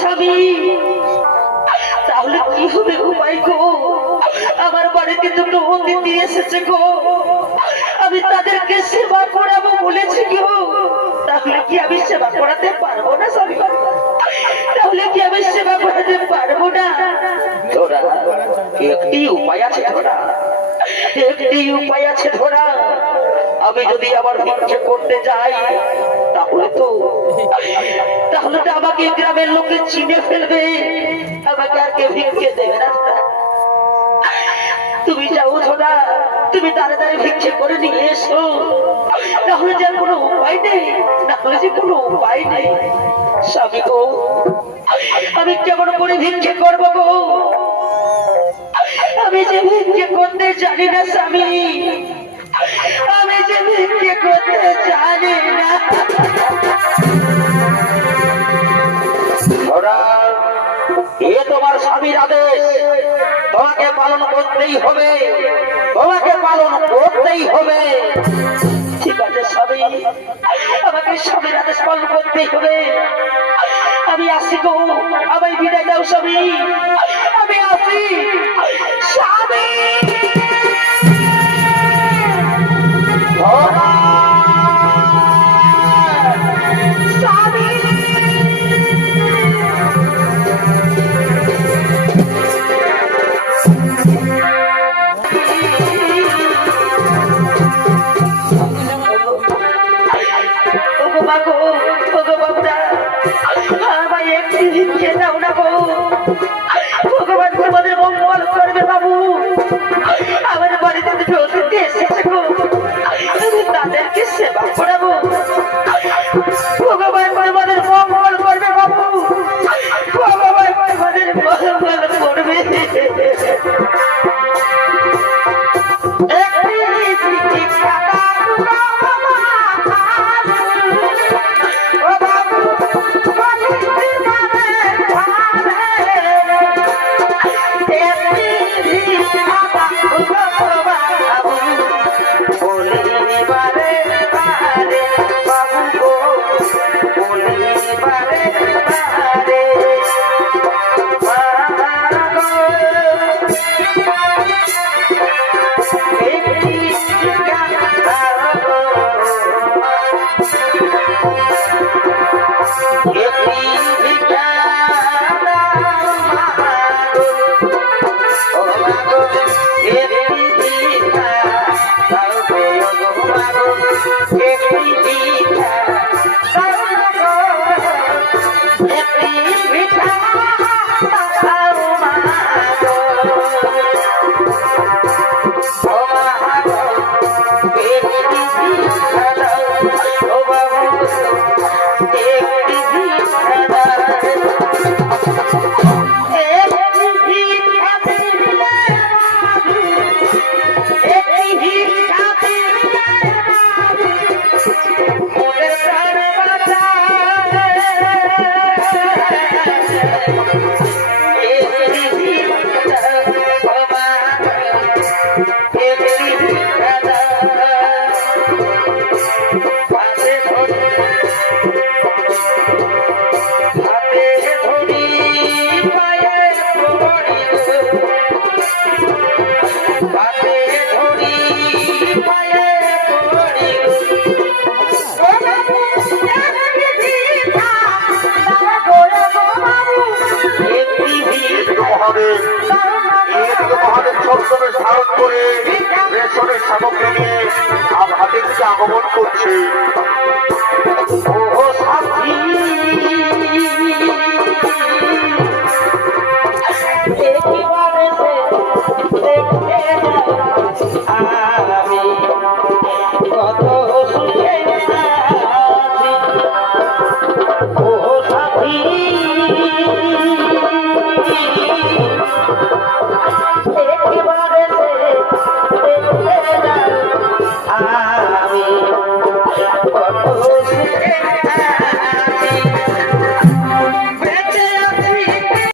স্বামী, তাহলে কি হবে গো ভাই গো? আমার বাড়িতে দুটো অতিথি এসেছে গো, আমি তাদেরকে সেবা করাবো বলেছি গো। তাহলে কি আমি সেবা করাতে পারবো না স্বামী? তাহলে কি আমি সেবা করাতে পারবো না? তোরা একটি উপায় আছে, তোরা একটি উপায় আছে তোরা। আমি যদি আবার ভিক্ষে করতে যাই তাহলে তো আমাকে গ্রামের লোকে চিনে ফেলবে, আমাকে আর কে ভিক্ষে দেবে না। তুমি যাও ছোড়া, তুমি তাড়াতাড়ি ভিক্ষে করে নিয়ে এসো, নাহলে যে কোনো উপায় নেই, নাহলে যে কোনো উপায় নেই। স্বামী গো, আমি কেমন করে ভিক্ষে করবো গো? আমি যে ভিক্ষে করতে জানি না স্বামী, আমি যে ভিক্ষে করতে জানি না। এ তোমার স্বামীর আদেশ, তোমাকে পালন করতেই হবে, তোমাকে পালন করতেই হবে। ঠিক আছে স্বামী, আমাকে স্বামীর আদেশ পালন করতেই হবে। আমি আসি গো, আমায় বিদায় দাও স্বামী, আমি আসি স্বামী। ভগবান তোমাদের মঙ্গল করবে বাবু। আমার বাড়িতে অতিথি এসেছে গো, তাদেরকে সেবা করাবো। ভগবান তোমাদের মঙ্গল করবে বাবু, ভগবান তোমাদের মঙ্গল করবে। ধারণ করে রেশনের সামগ্রী নিয়ে হাতের দিকে আগমন করছে।